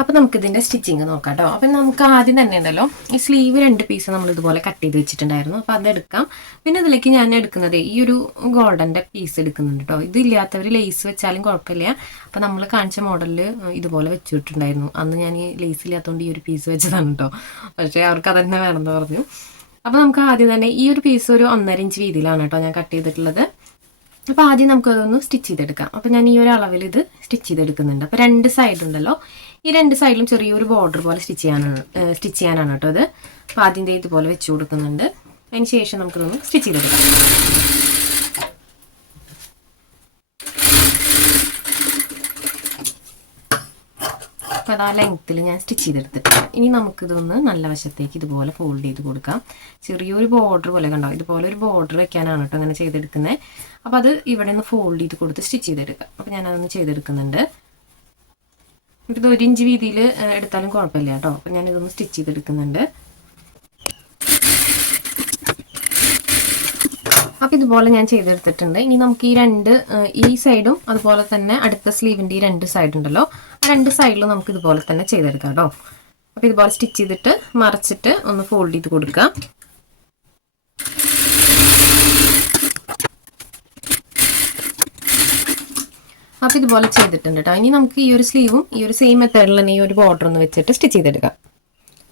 അപ്പോൾ നമുക്കിതിൻ്റെ സ്റ്റിച്ചിങ് നോക്കാം കേട്ടോ. അപ്പം നമുക്ക് ആദ്യം തന്നെ ഉണ്ടല്ലോ ഈ സ്ലീവ് 2 പീസ് നമ്മൾ ഇതുപോലെ കട്ട് ചെയ്ത് വെച്ചിട്ടുണ്ടായിരുന്നു. അപ്പോൾ അതെടുക്കാം. പിന്നെ ഇതിലേക്ക് ഞാൻ എടുക്കുന്നത് ഈ ഒരു ഗോൾഡൻ്റെ പീസ് എടുക്കുന്നുണ്ട് കേട്ടോ. ഇതില്ലാത്തവർ ലേസ് വെച്ചാലും കുഴപ്പമില്ല. അപ്പോൾ നമ്മൾ കാണിച്ച മോഡലിൽ ഇതുപോലെ വെച്ചിട്ടുണ്ടായിരുന്നു. അന്ന് ഞാൻ ഈ ലേസ് ഇല്ലാത്തതുകൊണ്ട് ഈ ഒരു പീസ് വെച്ചതാണ് കേട്ടോ. പക്ഷേ അവർക്ക് അതന്നെ വേണമെന്ന് പറഞ്ഞു. അപ്പോൾ നമുക്ക് ആദ്യം തന്നെ ഈ ഒരു പീസ് ഒരു 1.5 ഇഞ്ച് വീതിയിലാണ് കേട്ടോ ഞാൻ കട്ട് ചെയ്തിട്ടുള്ളത്. അപ്പോൾ ആദ്യം നമുക്കതൊന്ന് സ്റ്റിച്ച് ചെയ്തെടുക്കാം. അപ്പോൾ ഞാൻ ഈ ഒരു അളവിൽ ഇത് സ്റ്റിച്ച് ചെയ്തെടുക്കുന്നുണ്ട്. അപ്പോൾ 2 സൈഡ് ഉണ്ടല്ലോ, ഈ 2 സൈഡിലും ചെറിയൊരു ബോർഡർ പോലെ സ്റ്റിച്ച് ചെയ്യാനാണ് കേട്ടോ ഇത്. അപ്പോൾ ആദ്യം ഇതുപോലെ വെച്ച് കൊടുക്കുന്നുണ്ട്. അതിന് ശേഷം നമുക്കിതൊന്ന് സ്റ്റിച്ച് ചെയ്തെടുക്കാം. അപ്പോൾ അത് ആ ലെങ്ത്തിൽ ഞാൻ സ്റ്റിച്ച് ചെയ്തെടുത്തിട്ടുണ്ട്. ഇനി നമുക്കിതൊന്ന് നല്ല വശത്തേക്ക് ഇതുപോലെ ഫോൾഡ് ചെയ്ത് കൊടുക്കാം. ചെറിയൊരു ബോർഡർ പോലെ കണ്ടോ, ഇതുപോലെ ഒരു ബോർഡർ വെക്കാനാണ് കേട്ടോ അങ്ങനെ ചെയ്തെടുക്കുന്നത്. അപ്പോൾ അത് ഇവിടെ നിന്ന് ഫോൾഡ് ചെയ്ത് കൊടുത്ത് സ്റ്റിച്ച് ചെയ്തെടുക്കാം. അപ്പോൾ ഞാനതൊന്ന് ചെയ്തെടുക്കുന്നുണ്ട്. ഇത് 1 ഇഞ്ച് വീതിയിൽ എടുത്താലും കുഴപ്പമില്ല കേട്ടോ. അപ്പോൾ ഞാനിതൊന്ന് സ്റ്റിച്ച് ചെയ്തെടുക്കുന്നുണ്ട്. അപ്പോൾ ഇതുപോലെ ഞാൻ ചെയ്തെടുത്തിട്ടുണ്ട്. ഇനി നമുക്ക് ഈ സൈഡും അതുപോലെ തന്നെ അടുത്ത സ്ലീവിൻ്റെ ഈ 2 സൈഡ് ഉണ്ടല്ലോ, ആ 2 സൈഡിലും നമുക്ക് ഇതുപോലെ തന്നെ ചെയ്തെടുക്കാം കേട്ടോ. അപ്പോൾ ഇതുപോലെ സ്റ്റിച്ച് ചെയ്തിട്ട് മറച്ചിട്ട് ഒന്ന് ഫോൾഡ് ചെയ്ത് കൊടുക്കുക. അപ്പോൾ ഇതുപോലെ ചെയ്തിട്ടുണ്ട് കേട്ടോ. ഇനി നമുക്ക് ഈ ഒരു സ്ലീവും ഈ ഒരു സെയിം മെത്തേഡിൽ തന്നെ ഈ ഒരു ബോർഡർ ഒന്ന് വെച്ചിട്ട് സ്റ്റിച്ച് ചെയ്തെടുക്കാം.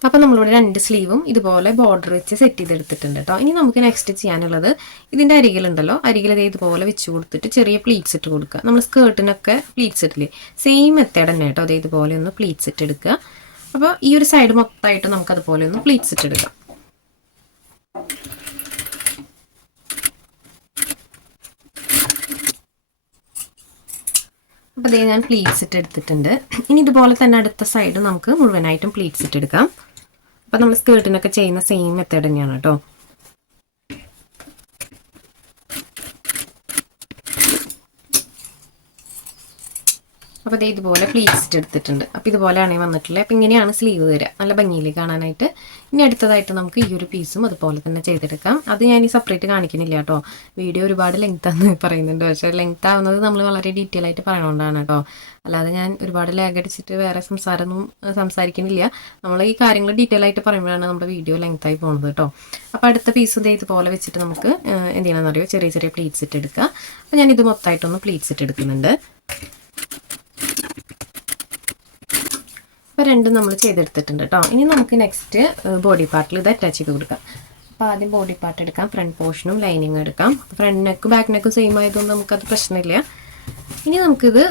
അപ്പോൾ നമ്മളിവിടെ 2 സ്ലീവും ഇതുപോലെ ബോർഡർ വെച്ച് സെറ്റ് ചെയ്തെടുത്തിട്ടുണ്ട് കേട്ടോ. ഇനി നമുക്ക് നെക്സ്റ്റ് ചെയ്യാനുള്ളത് ഇതിൻ്റെ അരികിലുണ്ടല്ലോ, അരികിൽ ഇതുപോലെ വെച്ച് കൊടുത്തിട്ട് ചെറിയ പ്ലീറ്റ്സ് ഇട്ട് കൊടുക്കുക. നമ്മൾ സ്കേർട്ടിനൊക്കെ പ്ലീറ്റ്സ് ഇട്ടില്ലേ, സെയിം മെത്തേഡ് തന്നെ കേട്ടോ. ഇതുപോലെ ഒന്ന് പ്ലീറ്റ്സ് ഇട്ട് എടുക്കുക. അപ്പോൾ ഈ ഒരു സൈഡ് മൊത്തമായിട്ട് നമുക്കതുപോലെ ഒന്ന് പ്ലീറ്റ്സ് ഇട്ടെടുക്കാം. അപ്പോൾ അതേ ഞാൻ പ്ലീറ്റ്സ് ഇട്ട് എടുത്തിട്ടുണ്ട്. ഇനി ഇതുപോലെ തന്നെ അടുത്ത സൈഡ് നമുക്ക് മുഴുവനായിട്ടും പ്ലീറ്റ്സ് ഇട്ടെടുക്കാം. അപ്പോൾ നമ്മൾ സ്കേർട്ടിനൊക്കെ ചെയ്യുന്ന സെയിം മെത്തേഡ് തന്നെയാണ് കേട്ടോ. അപ്പോൾ ഇത് ഇതുപോലെ പ്ലീറ്റ്സ് എടുത്തിട്ടുണ്ട്. അപ്പോൾ ഇതുപോലെയാണ് വന്നിട്ടുള്ളത്. അപ്പോൾ ഇങ്ങനെയാണ് സ്ലീവ് വരിക, നല്ല ഭംഗിയിൽ കാണാനായിട്ട്. ഇനി അടുത്തതായിട്ട് നമുക്ക് ഈ ഒരു പീസും അതുപോലെ തന്നെ ചെയ്തെടുക്കാം. അത് ഞാൻ ഈ സെപ്പറേറ്റ് കാണിക്കുന്നില്ല കേട്ടോ, വീഡിയോ ഒരുപാട് ലെങ്ത് ആണെന്ന് പറയുന്നുണ്ട്. പക്ഷേ ലെങ്ത് ആവുന്നത് നമ്മൾ വളരെ ഡീറ്റെയിൽ ആയിട്ട് പറയണോണ്ടാണ് കേട്ടോ, അല്ലാതെ ഞാൻ ഒരുപാട് ലാഗ് അടിച്ചിട്ട് വേറെ സംസാരമൊന്നും സംസാരിക്കുന്നില്ല. നമ്മൾ ഈ കാര്യങ്ങൾ ഡീറ്റെയിൽ ആയിട്ട് പറയുമ്പോഴാണ് നമ്മുടെ വീഡിയോ ലെങ്ത് ആയി പോകുന്നത് കേട്ടോ. അപ്പോൾ അടുത്ത പീസ് ഇതുപോലെ വെച്ചിട്ട് നമുക്ക് എന്ത് ചെയ്യണമെന്നറിയോ, ചെറിയ ചെറിയ പ്ലീറ്റ്സ് ഇട്ട് എടുക്കുക. അപ്പോൾ ഞാൻ ഇത് മൊത്തമായിട്ടൊന്ന് പ്ലീറ്റ്സ് ഇട്ട് എടുക്കുന്നുണ്ട്. അപ്പോൾ രണ്ടും നമ്മൾ ചെയ്തെടുത്തിട്ടുണ്ട് കേട്ടോ. ഇനി നമുക്ക് നെക്സ്റ്റ് ബോഡി പാർട്ടിൽ ഇത് അറ്റാച്ച് ചെയ്ത് കൊടുക്കാം. അപ്പോൾ ആദ്യം ബോഡി പാർട്ട് എടുക്കാം, ഫ്രണ്ട് പോർഷനും ലൈനിങ്ങും എടുക്കാം. ഫ്രണ്ട് നെക്കും ബാക്ക് നെക്കും സെയിം ആയതുകൊണ്ട് നമുക്കത് പ്രശ്നമില്ല. ഇനി നമുക്കിത്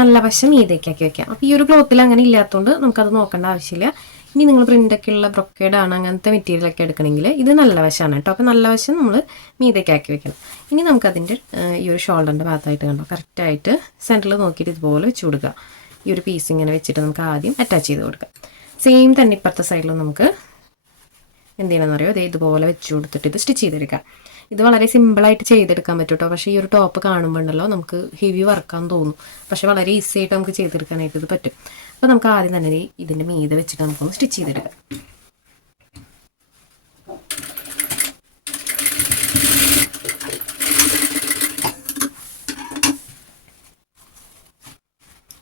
നല്ല വശം മീതേക്കാക്കി വെക്കാം. അപ്പോൾ ഈ ഒരു ക്ലോത്തിൽ അങ്ങനെ ഇല്ലാത്തതുകൊണ്ട് നമുക്കത് നോക്കേണ്ട ആവശ്യമില്ല. ഇനി നിങ്ങൾ പ്രിൻ്റൊക്കെ ഉള്ള ബ്രൊക്കേഡാണ് അങ്ങനത്തെ മെറ്റീരിയലൊക്കെ എടുക്കണമെങ്കിൽ ഇത് നല്ല വശമാണ് കേട്ടോ. അപ്പോൾ നല്ല വശം നമ്മൾ മീതേക്കാക്കി വെക്കണം. ഇനി നമുക്കതിൻ്റെ ഈ ഒരു ഷോൾഡറിൻ്റെ ഭാഗത്തായിട്ട് കണ്ടോ കറക്റ്റായിട്ട് സെൻറ്ററിൽ നോക്കിയിട്ട് ഇതുപോലെ വെച്ച് കൊടുക്കുക. ഈ ഒരു പീസ് ഇങ്ങനെ വെച്ചിട്ട് നമുക്ക് ആദ്യം അറ്റാച്ച് ചെയ്ത് കൊടുക്കാം. സെയിം തന്നെ ഇപ്പുറത്തെ സൈഡിലും നമുക്ക് എന്ത് ചെയ്യണമെന്ന് അറിയോ, അതേ ഇതുപോലെ വെച്ച് കൊടുത്തിട്ട് ഇത് സ്റ്റിച്ച് ചെയ്തെടുക്കാം. ഇത് വളരെ സിമ്പിളായിട്ട് ചെയ്തെടുക്കാൻ പറ്റും കേട്ടോ. പക്ഷേ ഈ ഒരു ടോപ്പ് കാണുമ്പോൾ ഉണ്ടല്ലോ നമുക്ക് ഹെവി വർക്കാന്ന് തോന്നും, പക്ഷേ വളരെ ഈസി ആയിട്ട് നമുക്ക് ചെയ്തെടുക്കാനായിട്ട് ഇത് പറ്റും. അപ്പോൾ നമുക്ക് ആദ്യം തന്നെ ഇതിൻ്റെ മീതെ വെച്ചിട്ട് നമുക്കൊന്ന് സ്റ്റിച്ച് ചെയ്തെടുക്കാം.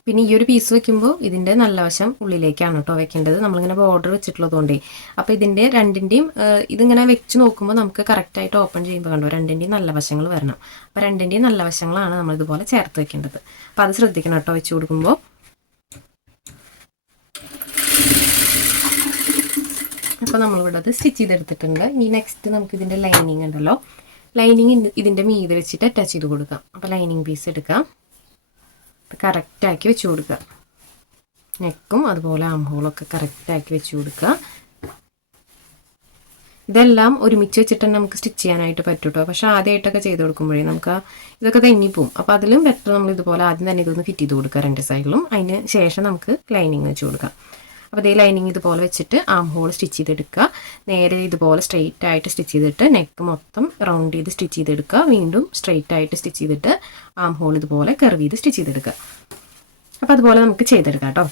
പിന്നെ ഈ ഒരു പീസ് വെക്കുമ്പോൾ ഇതിൻ്റെ നല്ല വശം ഉള്ളിലേക്കാണ് കേട്ടോ വെക്കേണ്ടത്. നമ്മളിങ്ങനെ ബോർഡർ വെച്ചിട്ടുള്ളതുകൊണ്ടേ. അപ്പോൾ ഇതിൻ്റെ രണ്ടിൻ്റെയും ഇതിങ്ങനെ വെച്ച് നോക്കുമ്പോൾ നമുക്ക് കറക്റ്റായിട്ട് ഓപ്പൺ ചെയ്യുമ്പോൾ കണ്ടോ രണ്ടിൻ്റെയും നല്ല വശങ്ങൾ വരണം. അപ്പോൾ രണ്ടിൻ്റെയും നല്ല വശങ്ങളാണ് നമ്മളിതുപോലെ ചേർത്ത് വെക്കേണ്ടത്. അപ്പോൾ അത് ശ്രദ്ധിക്കണം കേട്ടോ വെച്ച് കൊടുക്കുമ്പോൾ. അപ്പോൾ നമ്മളിവിടെ അത് സ്റ്റിച്ച് ചെയ്തെടുത്തിട്ടുണ്ട്. ഇനി നെക്സ്റ്റ് നമുക്ക് ഇതിൻ്റെ ലൈനിങ് ഉണ്ടല്ലോ, ലൈനിങ് ഇതിൻ്റെ മീതെ വെച്ചിട്ട് അറ്റാച്ച് ചെയ്ത് കൊടുക്കാം. അപ്പോൾ ലൈനിങ് പീസ് എടുക്കാം, കറക്റ്റാക്കി വെച്ച് കൊടുക്കുക. നെക്കും അതുപോലെ ആം ഹോളൊക്കെ കറക്റ്റാക്കി വെച്ച് കൊടുക്കുക. ഇതെല്ലാം ഒരുമിച്ച് വെച്ചിട്ട് തന്നെ നമുക്ക് സ്റ്റിച്ച് ചെയ്യാനായിട്ട് പറ്റും കേട്ടോ. പക്ഷേ ആദ്യമായിട്ടൊക്കെ ചെയ്ത് കൊടുക്കുമ്പോഴേ നമുക്ക് ഇതൊക്കെ തെന്നിപ്പോവും. അപ്പോൾ അതിലും ബെറ്റർ നമ്മൾ ഇതുപോലെ ആദ്യം തന്നെ ഇതൊന്ന് ഫിറ്റ് ചെയ്ത് കൊടുക്കുക രണ്ട് സൈഡിലും. അതിന് ശേഷം നമുക്ക് ലൈനിങ് വെച്ച് കൊടുക്കാം. അപ്പോൾ ഇതേ ലൈനിങ് ഇതുപോലെ വെച്ചിട്ട് ആം ഹോൾ സ്റ്റിച്ച് ചെയ്തെടുക്കുക. നേരെ ഇതുപോലെ സ്ട്രെയിറ്റ് ആയിട്ട് സ്റ്റിച്ച് ചെയ്തിട്ട് നെക്ക് മൊത്തം റൗണ്ട് ചെയ്ത് സ്റ്റിച്ച് ചെയ്തെടുക്കുക. വീണ്ടും സ്ട്രെയിറ്റ് ആയിട്ട് സ്റ്റിച്ച് ചെയ്തിട്ട് ആം ഹോൾ ഇതുപോലെ കർവ് ചെയ്ത് സ്റ്റിച്ച് ചെയ്തെടുക്കുക. അപ്പോൾ അതുപോലെ നമുക്ക് ചെയ്തെടുക്കാം കേട്ടോ.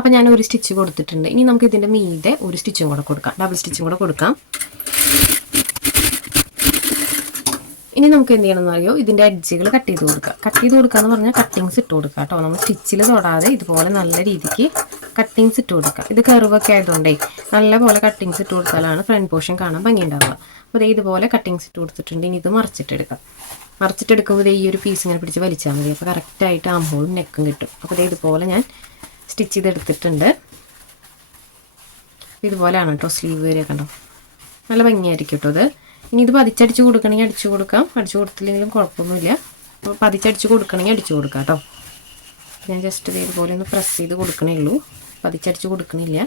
അപ്പോൾ ഞാൻ ഒരു സ്റ്റിച്ച് കൊടുത്തിട്ടുണ്ട്. ഇനി നമുക്ക് ഇതിൻ്റെ മീതെ ഒരു സ്റ്റിച്ചും കൂടെ കൊടുക്കാം, ഡബിൾ സ്റ്റിച്ചും കൂടെ കൊടുക്കാം. ഇനി നമുക്ക് എന്ത് ചെയ്യണമെന്ന് അറിയോ, ഇതിൻ്റെ എഡ്ജുകൾ കട്ട് ചെയ്ത് കൊടുക്കുക. കട്ട് ചെയ്ത് കൊടുക്കുക എന്ന് പറഞ്ഞാൽ കട്ടിങ്സ് ഇട്ട് കൊടുക്കുക കേട്ടോ. നമ്മൾ സ്റ്റിച്ചിൽ തൊടാതെ ഇതുപോലെ നല്ല രീതിക്ക് കട്ടിങ്സ് ഇട്ട് കൊടുക്കുക. ഇത് കർവൊക്കെ ആയതുകൊണ്ടേ നല്ല പോലെ കട്ടിങ്സ് ഇട്ട് കൊടുത്താലാണ് ഫ്രണ്ട് പോർഷൻ കാണാൻ ഭംഗി ഉണ്ടാവുക. അപ്പോൾ ഇതുപോലെ കട്ടിങ്സ് ഇട്ട് കൊടുത്തിട്ടുണ്ട്. ഇനി ഇത് മറിച്ചിട്ടെടുക്കാം. മറിച്ചിട്ടെടുക്കുമ്പോൾ ഈ ഒരു പീസ് ഇങ്ങനെ പിടിച്ച് വലിച്ചാൽ മതി. അപ്പോൾ കറക്റ്റായിട്ട് ആം ഹോളും നെക്കും കിട്ടും. അപ്പോൾ ഇതുപോലെ ഞാൻ സ്റ്റിച്ച് ചെയ്തെടുത്തിട്ടുണ്ട്. ഇതുപോലെയാണ് കേട്ടോ സ്ലീവ് വരെ കണ്ടോ, നല്ല ഭംഗിയായിരിക്കും കേട്ടോ ഇത്. ഇനി ഇത് പതിച്ചടിച്ച് കൊടുക്കണമെങ്കിൽ അടിച്ചു കൊടുക്കാം, അടിച്ചു കൊടുത്തില്ലെങ്കിലും കുഴപ്പമൊന്നുമില്ല. അപ്പോൾ പതിച്ചടിച്ച് കൊടുക്കണമെങ്കിൽ അടിച്ചു കൊടുക്കാം കേട്ടോ. ഞാൻ ജസ്റ്റ് ഇതുപോലെ ഒന്ന് പ്രസ് ചെയ്ത് കൊടുക്കണേ ഉള്ളൂ, പതിച്ചടിച്ച് കൊടുക്കണില്ല.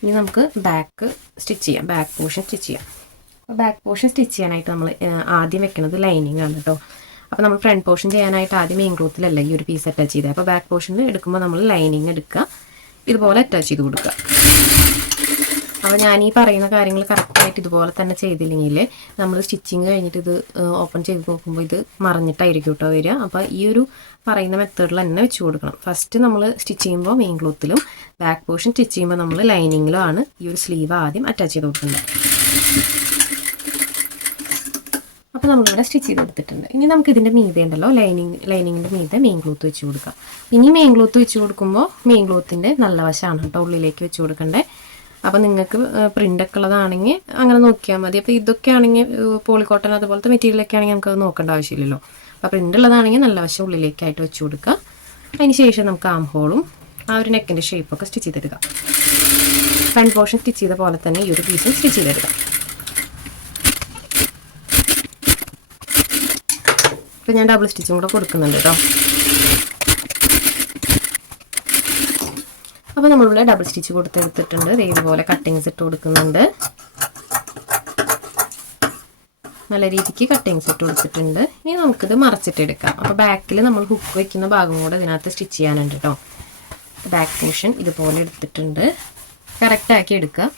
ഇനി നമുക്ക് ബാക്ക് സ്റ്റിച്ച് ചെയ്യാം, ബാക്ക് പോർഷൻ സ്റ്റിച്ച് ചെയ്യാം. അപ്പോൾ ബാക്ക് പോർഷൻ സ്റ്റിച്ച് ചെയ്യാനായിട്ട് നമ്മൾ ആദ്യം വെക്കുന്നത് ലൈനിങ് ആണ് കേട്ടോ. അപ്പോൾ നമ്മൾ ഫ്രണ്ട് പോർഷൻ ചെയ്യാനായിട്ട് ആദ്യം മെയിൻ ക്ലോത്തിലല്ല ഈ ഒരു പീസ് അറ്റാച്ച് ചെയ്തത്. അപ്പോൾ ബാക്ക് പോർഷനിൽ എടുക്കുമ്പോൾ നമ്മൾ ലൈനിങ് എടുക്കുക, ഇതുപോലെ അറ്റാച്ച് ചെയ്ത് കൊടുക്കുക. അപ്പോൾ ഞാൻ ഈ പറയുന്ന കാര്യങ്ങൾ കറക്റ്റായിട്ട് ഇതുപോലെ തന്നെ ചെയ്തില്ലെങ്കിൽ നമ്മൾ സ്റ്റിച്ചിങ് കഴിഞ്ഞിട്ട് ഇത് ഓപ്പൺ ചെയ്ത് നോക്കുമ്പോൾ ഇത് മറിഞ്ഞിട്ടായിരിക്കും കേട്ടോ വരിക. അപ്പോൾ ഈ ഒരു പറയുന്ന മെത്തേഡിൽ തന്നെ വെച്ച് കൊടുക്കണം. ഫസ്റ്റ് നമ്മൾ സ്റ്റിച്ച് ചെയ്യുമ്പോൾ മെയിൻ ക്ലോത്തിലും ബാക്ക് പോർഷൻ സ്റ്റിച്ച് ചെയ്യുമ്പോൾ നമ്മൾ ലൈനിങ്ങിലും ആണ് ഈ ഒരു സ്ലീവ് ആദ്യം അറ്റാച്ച് ചെയ്ത് കൊടുക്കുന്നത്. അപ്പോൾ നമ്മളിവിടെ സ്റ്റിച്ച് ചെയ്തെടുത്തിട്ടുണ്ട്. ഇനി നമുക്ക് ഇതിൻ്റെ മീതെ ഉണ്ടല്ലോ ലൈനിങ്ങിൻ്റെ മീതെ മെയിൻ ക്ലോത്ത് വെച്ച് കൊടുക്കാം. ഇനി മെയിൻ ക്ലോത്ത് വെച്ച് കൊടുക്കുമ്പോൾ മെയിൻ ക്ലോത്തിൻ്റെ നല്ല വശമാണ് കേട്ടോ ഉള്ളിലേക്ക് വെച്ച് കൊടുക്കണ്ടേ. അപ്പോൾ നിങ്ങൾക്ക് പ്രിൻ്റൊക്കെ ഉള്ളതാണെങ്കിൽ അങ്ങനെ നോക്കിയാൽ മതി. അപ്പോൾ ഇതൊക്കെ ആണെങ്കിൽ പോളിക്കോട്ടൺ അതുപോലത്തെ മെറ്റീരിയലൊക്കെ ആണെങ്കിൽ നമുക്കത് നോക്കേണ്ട ആവശ്യമില്ലല്ലോ. അപ്പോൾ പ്രിൻ്റ് ഉള്ളതാണെങ്കിൽ നല്ല വശം ഉള്ളിലേക്കായിട്ട് വെച്ച് കൊടുക്കുക. അതിന് ശേഷം നമുക്ക് ആം ഹോളും ആ ഒരു നെക്കിൻ്റെ ഷേപ്പൊക്കെ സ്റ്റിച്ച് ചെയ്തെടുക്കാം. ഫ്രണ്ട് പോർഷൻ സ്റ്റിച്ച് ചെയ്ത പോലെ തന്നെ ഈ ഒരു പീസും സ്റ്റിച്ച് ചെയ്തെടുക്കാം. ഇപ്പോൾ ഞാൻ ഡബിൾ സ്റ്റിച്ചും കൂടെ കൊടുക്കുന്നുണ്ട് കേട്ടോ. അപ്പോൾ നമ്മളിവിടെ ഡബിൾ സ്റ്റിച്ച് കൊടുത്തെടുത്തിട്ടുണ്ട്. ഇതുപോലെ കട്ടിങ്സ് ഇട്ട് കൊടുക്കുന്നുണ്ട്. നല്ല രീതിക്ക് കട്ടിങ്സ് ഇട്ട് കൊടുത്തിട്ടുണ്ട്. ഇനി നമുക്കിത് മറച്ചിട്ടെടുക്കാം. അപ്പോൾ ബാക്കിൽ നമ്മൾ ഹുക്ക് വയ്ക്കുന്ന ഭാഗം കൂടെ ഇതിനകത്ത് സ്റ്റിച്ച് ചെയ്യാനുണ്ട് കേട്ടോ. ബാക്ക് പോർഷൻ ഇതുപോലെ എടുത്തിട്ടുണ്ട്. കറക്റ്റാക്കി എടുക്കുക.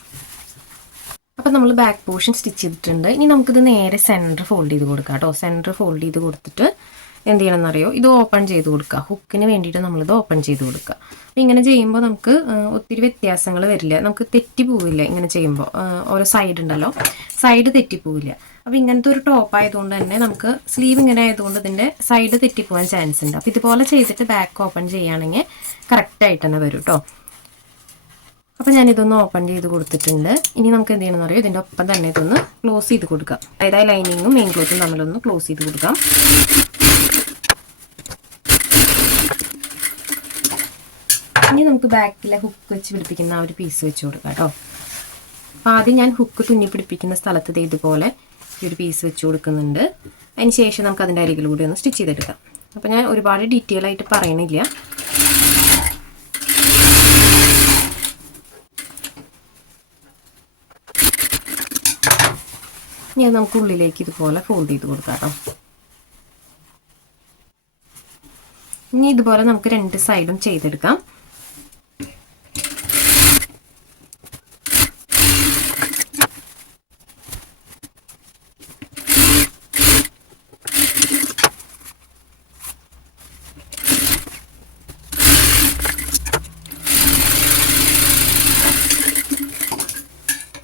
അപ്പോൾ നമ്മൾ ബാക്ക് പോർഷൻ സ്റ്റിച്ച് ചെയ്തിട്ടുണ്ട്. ഇനി നമുക്കിത് നേരെ സെൻറ്റർ ഫോൾഡ് ചെയ്ത് കൊടുക്കാം കേട്ടോ. സെൻറ്റർ ഫോൾഡ് ചെയ്ത് കൊടുത്തിട്ട് എന്ത് ചെയ്യണമെന്നറിയോ, ഇത് ഓപ്പൺ ചെയ്ത് കൊടുക്കുക. ഹുക്കിന് വേണ്ടിയിട്ട് നമ്മളിത് ഓപ്പൺ ചെയ്ത് കൊടുക്കുക. അപ്പോൾ ഇങ്ങനെ ചെയ്യുമ്പോൾ നമുക്ക് ഒത്തിരി വ്യത്യാസങ്ങൾ വരില്ല, നമുക്ക് തെറ്റിപ്പോവില്ല. ഇങ്ങനെ ചെയ്യുമ്പോൾ ഓരോ സൈഡ് ഉണ്ടല്ലോ, സൈഡ് തെറ്റിപ്പോവില്ല. അപ്പോൾ ഇങ്ങനത്തെ ഒരു ടോപ്പ് ആയതുകൊണ്ട് തന്നെ നമുക്ക് സ്ലീവ് ഇങ്ങനെ ആയതുകൊണ്ട് ഇതിൻ്റെ സൈഡ് തെറ്റിപ്പോകാൻ ചാൻസ് ഉണ്ട്. അപ്പോൾ ഇതുപോലെ ചെയ്തിട്ട് ബാക്ക് ഓപ്പൺ ചെയ്യുകയാണെങ്കിൽ കറക്റ്റായിട്ട് തന്നെ വരും കേട്ടോ. അപ്പോൾ ഞാനിതൊന്ന് ഓപ്പൺ ചെയ്ത് കൊടുത്തിട്ടുണ്ട്. ഇനി നമുക്ക് എന്ത് ചെയ്യണമെന്ന് അറിയാം, ഇതിൻ്റെ ഒപ്പം തന്നെ ഇതൊന്ന് ക്ലോസ് ചെയ്ത് കൊടുക്കാം. അതായത് ലൈനിങ്ങും മെയിൻ ക്ലോത്തും തമ്മിലൊന്ന് ക്ലോസ് ചെയ്ത് കൊടുക്കാം. ഇനി നമുക്ക് ബാക്കിലെ ഹുക്ക് വെച്ച് പിടിപ്പിക്കുന്ന ആ ഒരു പീസ് വെച്ച് കൊടുക്കാം കേട്ടോ. അപ്പോൾ ആദ്യം ഞാൻ ഹുക്ക് തുന്നി പിടിപ്പിക്കുന്ന സ്ഥലത്ത് ഇതുപോലെ ഈ ഒരു പീസ് വെച്ച് കൊടുക്കുന്നുണ്ട്. അതിന് ശേഷം നമുക്ക് അതിൻ്റെ അരികിലൂടെ ഒന്ന് സ്റ്റിച്ച് ചെയ്തെടുക്കാം. അപ്പോൾ ഞാൻ ഒരുപാട് ഡീറ്റെയിൽ ആയിട്ട് പറയണില്ല. ഇനി നമുക്ക് ഉള്ളിലേക്ക് ഇതുപോലെ ഫോൾഡ് ചെയ്ത് കൊടുക്കാം കേട്ടോ. ഇനി ഇതുപോലെ നമുക്ക് രണ്ട് സൈഡും ചെയ്തെടുക്കാം.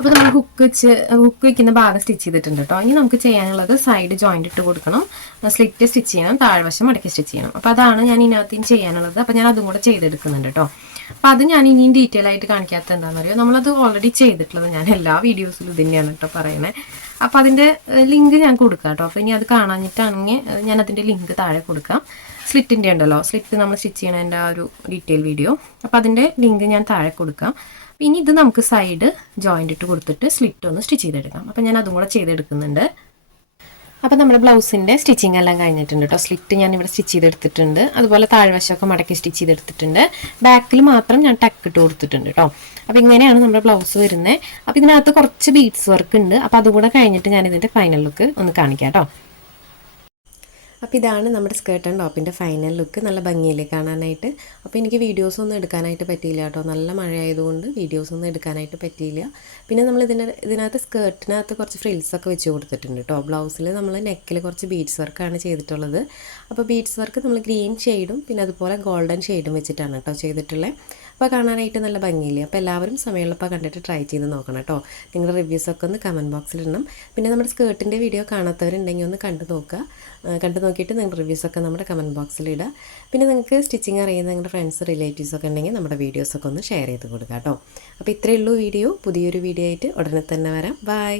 അപ്പോൾ നമ്മൾ ഹുക്ക് വെക്കുന്ന ഭാഗം സ്റ്റിച്ച് ചെയ്തിട്ടുണ്ട് കേട്ടോ. ഇനി നമുക്ക് ചെയ്യാനുള്ളത് സൈഡ് ജോയിൻ്റ് ഇട്ട് കൊടുക്കണം, സ്ലിറ്റ് സ്റ്റിച്ച് ചെയ്യണം, താഴ്വശം മടക്കി സ്റ്റിച്ച് ചെയ്യണം. അപ്പോൾ അതാണ് ഞാൻ ഇതിനകത്ത് ചെയ്യാനുള്ളത്. അപ്പോൾ ഞാൻ അതും കൂടെ ചെയ്തെടുക്കുന്നുണ്ട് കേട്ടോ. അപ്പോൾ അത് ഞാൻ ഇനിയും ഡീറ്റെയിൽ ആയിട്ട് കാണിക്കാത്ത എന്താണെന്ന് അറിയോ, നമ്മളത് ഓൾറെഡി ചെയ്തിട്ടുള്ളത് ഞാൻ എല്ലാ വീഡിയോസിലും ഇത് തന്നെയാണ് കേട്ടോ പറയുന്നത്. അപ്പോൾ അതിൻ്റെ ലിങ്ക് ഞാൻ കൊടുക്കാം കേട്ടോ. അപ്പോൾ ഇനി അത് കാണാഞ്ഞിട്ടാണെങ്കിൽ ഞാൻ അതിൻ്റെ ലിങ്ക് താഴെ കൊടുക്കാം. സ്ലിറ്റിൻ്റെ ഉണ്ടല്ലോ, സ്ലിറ്റ് നമ്മൾ സ്റ്റിച്ച് ചെയ്യണതിൻ്റെ ആ ഒരു ഡീറ്റെയിൽ വീഡിയോ, അപ്പോൾ അതിൻ്റെ ലിങ്ക് ഞാൻ താഴെ കൊടുക്കാം. ഇനി ഇത് നമുക്ക് സൈഡ് ജോയിൻ്റ് ഇട്ട് കൊടുത്തിട്ട് സ്ലിറ്റ് ഒന്ന് സ്റ്റിച്ച് ചെയ്തെടുക്കാം. അപ്പോൾ ഞാൻ അതും കൂടെ ചെയ്തെടുക്കുന്നുണ്ട്. അപ്പോൾ നമ്മുടെ ബ്ലൗസിൻ്റെ സ്റ്റിച്ചിങ് എല്ലാം കഴിഞ്ഞിട്ടുണ്ട് കേട്ടോ. സ്ലിറ്റ് ഞാൻ ഇവിടെ സ്റ്റിച്ച് ചെയ്തെടുത്തിട്ടുണ്ട്. അതുപോലെ താഴ്വശമൊക്കെ മടക്കി സ്റ്റിച്ച് ചെയ്തെടുത്തിട്ടുണ്ട്. ബാക്കിൽ മാത്രം ഞാൻ ടക്ക് ഇട്ട് കൊടുത്തിട്ടുണ്ട് കേട്ടോ. അപ്പോൾ ഇങ്ങനെയാണ് നമ്മുടെ ബ്ലൗസ് വരുന്നത്. അപ്പോൾ ഇതിനകത്ത് കുറച്ച് ബീഡ്സ് വർക്ക് ഉണ്ട്. അപ്പോൾ അതുകൂടെ കഴിഞ്ഞിട്ട് ഞാൻ ഇതിൻ്റെ ഫൈനൽ ലുക്ക് ഒന്ന് കാണിക്കാം കേട്ടോ. അപ്പോൾ ഇതാണ് നമ്മുടെ സ്കേർട്ട് ആൻഡ് ടോപ്പിൻ്റെ ഫൈനൽ ലുക്ക്. നല്ല ഭംഗിയില്ലേ കാണാനായിട്ട്. അപ്പോൾ എനിക്ക് വീഡിയോസൊന്നും എടുക്കാനായിട്ട് പറ്റിയില്ല കേട്ടോ. നല്ല മഴയായതുകൊണ്ട് വീഡിയോസൊന്നും എടുക്കാനായിട്ട് പറ്റിയില്ല. പിന്നെ നമ്മൾ ഇതിനകത്ത് സ്കേർട്ടിനകത്ത് കുറച്ച് ഫ്രിൽസൊക്കെ വെച്ച് കൊടുത്തിട്ടുണ്ട് കേട്ടോ. ബ്ലൗസിൽ നമ്മൾ നെക്കിൽ കുറച്ച് ബീഡ്സ് വർക്കാണ് ചെയ്തിട്ടുള്ളത്. അപ്പോൾ ബീഡ്സ് വർക്ക് നമ്മൾ ഗ്രീൻ ഷെയ്ഡും പിന്നെ അതുപോലെ ഗോൾഡൻ ഷെയ്ഡും വെച്ചിട്ടാണ് കേട്ടോ ചെയ്തിട്ടുള്ളത്. അപ്പോൾ കാണാനായിട്ട് നല്ല ഭംഗിയില്ലേ. അപ്പോൾ എല്ലാവരും സമയമുള്ളപ്പോൾ കണ്ടിട്ട് ട്രൈ ചെയ്ത് നോക്കണം കേട്ടോ. നിങ്ങളുടെ റിവ്യൂസൊക്കെ ഒന്ന് കമൻറ്റ് ബോക്സിൽ ഇടണം. പിന്നെ നമ്മുടെ സ്കേർട്ടിൻ്റെ വീഡിയോ കാണാത്തവരുണ്ടെങ്കിൽ ഒന്ന് കണ്ടു നോക്കിയിട്ട് നിങ്ങളുടെ റിവ്യൂസൊക്കെ നമ്മുടെ കമൻറ്റ് ബോക്സിൽ ഇടുക. പിന്നെ നിങ്ങൾക്ക് സ്റ്റിച്ചിങ് അറിയുന്ന നിങ്ങളുടെ ഫ്രണ്ട്സ് റിലേറ്റീവ്സൊക്കെ ഉണ്ടെങ്കിൽ നമ്മുടെ വീഡിയോസൊക്കെ ഒന്ന് ഷെയർ ചെയ്ത് കൊടുക്കുക കേട്ടോ. അപ്പോൾ ഇത്രയേ ഉള്ളൂ വീഡിയോ. പുതിയൊരു വീഡിയോ ആയിട്ട് ഉടനെ തന്നെ വരാം. ബൈ.